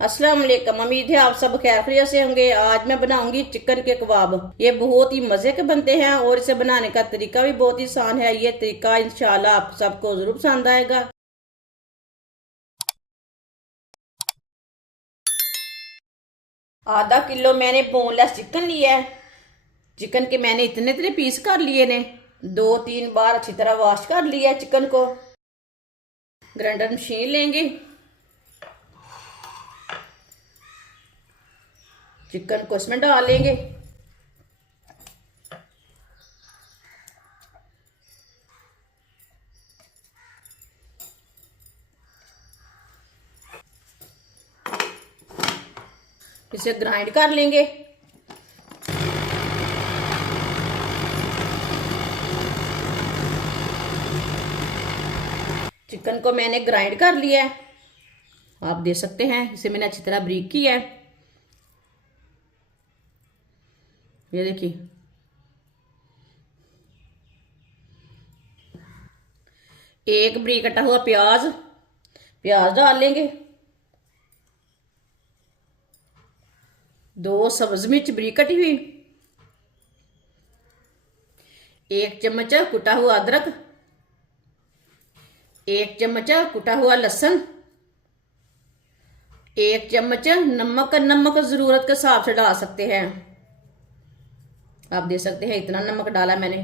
अस्सलाम वालेकुम। उम्मीद है आप सब खैर खैरियत से होंगे। आज मैं बनाऊंगी चिकन के कबाब। ये बहुत ही मजे के बनते हैं और इसे बनाने का तरीका भी बहुत ही आसान है। ये तरीका इंशाल्लाह आप सबको जरूर पसंद आएगा। आधा किलो मैंने बोनलेस चिकन लिया है। चिकन के मैंने इतने इतने पीस कर लिए ने। 2-3 बार अच्छी तरह वॉश कर लिया चिकन को। ग्राइंडर मशीन लेंगे। चिकन को इसमें डाल लेंगे। इसे ग्राइंड कर लेंगे। चिकन को मैंने ग्राइंड कर लिया है, आप देख सकते हैं। इसे मैंने अच्छी तरह ब्रीक किया है। ये देखिए, एक ब्रीक कटा हुआ प्याज प्याज डाल लेंगे। 2 सब्ज मिर्च ब्रीक कटी हुई। 1 चम्मच कुटा हुआ अदरक। 1 चम्मच कुटा हुआ लहसुन। 1 चम्मच नमक। नमक जरूरत के हिसाब से डाल सकते हैं, आप देख सकते हैं इतना नमक डाला मैंने।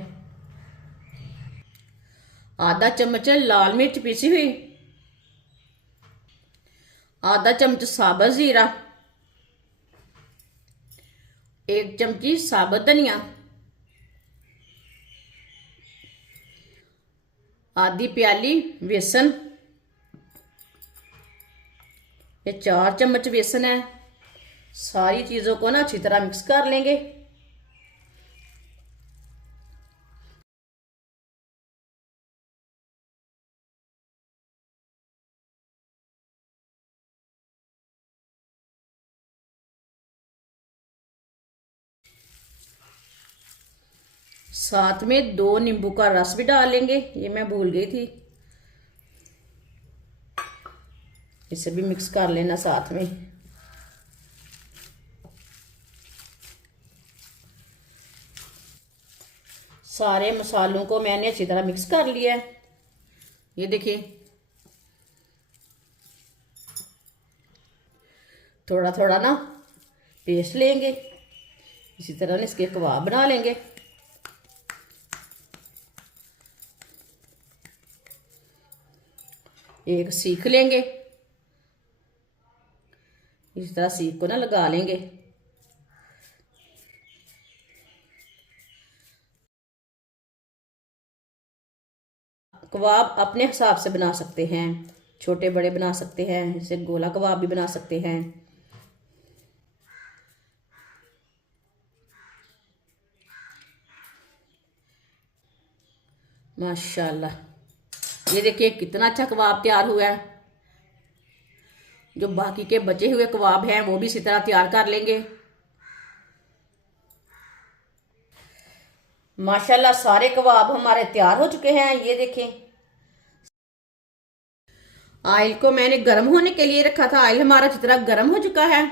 आधा चम्मच लाल मिर्च पीसी हुई। आधा चम्मच साबुत जीरा। 1 चमची साबुत धनिया। आधी प्याली बेसन। ये 4 चम्मच बेसन है। सारी चीजों को ना अच्छी तरह मिक्स कर लेंगे। साथ में 2 नींबू का रस भी डाल लेंगे, ये मैं भूल गई थी। इसे भी मिक्स कर लेना साथ में। सारे मसालों को मैंने अच्छी तरह मिक्स कर लिया है। ये देखिए, थोड़ा थोड़ा ना पेस्ट लेंगे। इसी तरह इसके कबाब बना लेंगे। एक सीख लेंगे, इस तरह सीख को ना लगा लेंगे। कबाब अपने हिसाब से बना सकते हैं, छोटे बड़े बना सकते हैं, जैसे गोला कबाब भी बना सकते हैं। माशाल्लाह, ये देखिए कितना अच्छा कबाब तैयार हुआ है। जो बाकी के बचे हुए कबाब हैं वो भी इसी तरह तैयार कर लेंगे। माशाल्लाह सारे कबाब हमारे तैयार हो चुके हैं। ये देखें, ऑयल को मैंने गर्म होने के लिए रखा था। ऑयल हमारा अच्छी तरह गर्म हो चुका है।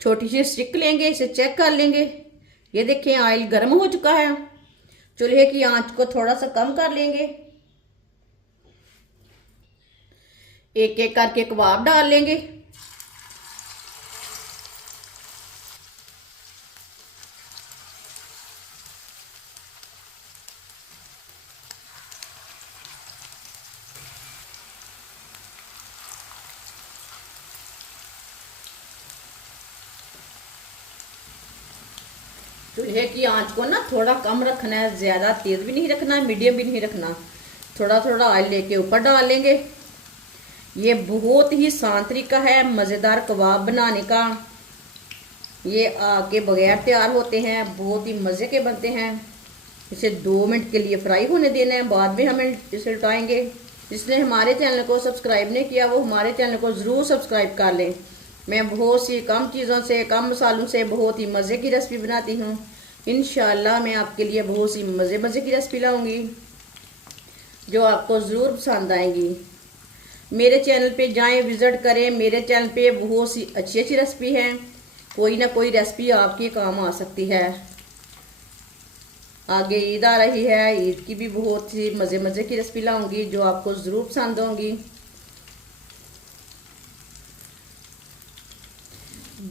छोटी सी स्टिक लेंगे, इसे चेक कर लेंगे। ये देखें ऑयल गर्म हो चुका है। चूल्हे की आंच को थोड़ा सा कम कर लेंगे। एक एक करके कबाब डाल लेंगे। चूल्हे की आंच को ना थोड़ा कम रखना है, ज्यादा तेज भी नहीं रखना, मीडियम भी नहीं रखना। थोड़ा थोड़ा ऑयल लेके ऊपर डाल लेंगे। ये बहुत ही आसान तरीका है मज़ेदार कबाब बनाने का। ये आग के बगैर तैयार होते हैं, बहुत ही मज़े के बनते हैं। इसे 2 मिनट के लिए फ्राई होने देना है, बाद में हम इसे उठाएंगे। जिसने हमारे चैनल को सब्सक्राइब नहीं किया वो हमारे चैनल को ज़रूर सब्सक्राइब कर लें। मैं बहुत सी कम चीज़ों से, कम मसालों से बहुत ही मज़े की रेसिपी बनाती हूँ। इंशाल्लाह मैं आपके लिए बहुत सी मज़े की रेसिपी लाऊंगी जो आपको ज़रूर पसंद आएंगी। मेरे चैनल पे जाएं, विजिट करें। मेरे चैनल पे बहुत सी अच्छी अच्छी रेसिपी हैं, कोई ना कोई रेसिपी आपके काम आ सकती है। आगे ईद आ रही है, ईद की भी बहुत सी मज़े मज़े की रेसिपी लाऊंगी जो आपको ज़रूर पसंद होंगी।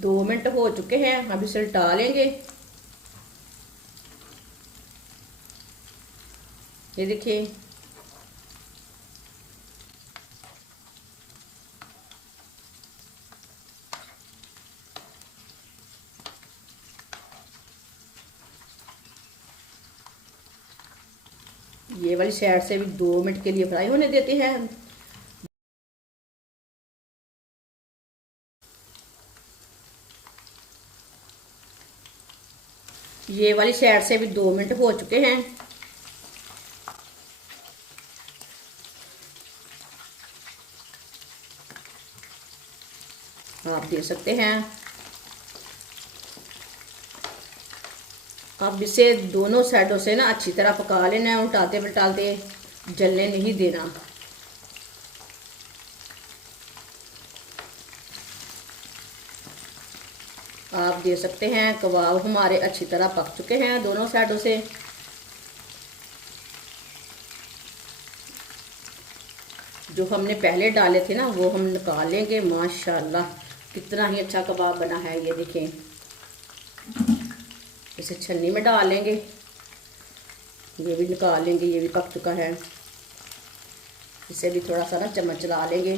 2 मिनट हो चुके हैं, अब इसे उल्टा लेंगे। ये देखिए, ये वाली साइड से भी 2 मिनट के लिए फ्राई होने देते हैं। ये वाली साइड से भी 2 मिनट हो चुके हैं। आप देख सकते हैं। अब इसे दोनों साइडों से ना अच्छी तरह पका लेना है, उल्टाते पलटाते जलने नहीं देना। आप देख सकते हैं कबाब हमारे अच्छी तरह पक चुके हैं दोनों साइडों से। जो हमने पहले डाले थे ना वो हम निकाल लेंगे। माशाल्लाह कितना ही अच्छा कबाब बना है, ये देखें। इसे छन्नी में डाल लेंगे, ये भी निकाल लेंगे, ये भी पक चुका है। इसे भी थोड़ा सा ना चम्मच चला लेंगे।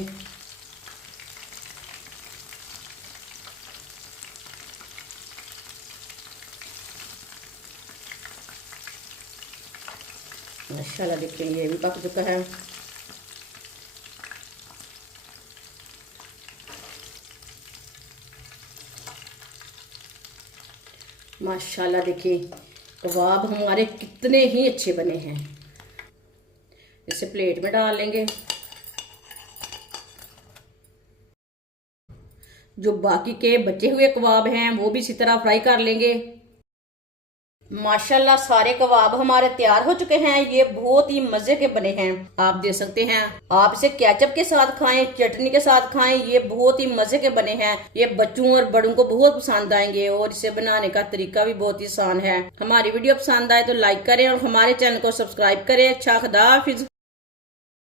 माशाल्लाह देखिए ये भी पक चुका है। माशाल्लाह देखिए कबाब हमारे कितने ही अच्छे बने हैं। इसे प्लेट में डाल लेंगे। जो बाकी के बचे हुए कबाब हैं वो भी इसी तरह फ्राई कर लेंगे। माशाल्लाह सारे कबाब हमारे तैयार हो चुके हैं। ये बहुत ही मजे के बने हैं, आप देख सकते हैं। आप इसे केचप के साथ खाएं, चटनी के साथ खाएं, ये बहुत ही मजे के बने हैं। ये बच्चों और बड़ों को बहुत पसंद आएंगे और इसे बनाने का तरीका भी बहुत ही आसान है। हमारी वीडियो पसंद आए तो लाइक करें और हमारे चैनल को सब्सक्राइब करें। अच्छा, खुदा हाफिज।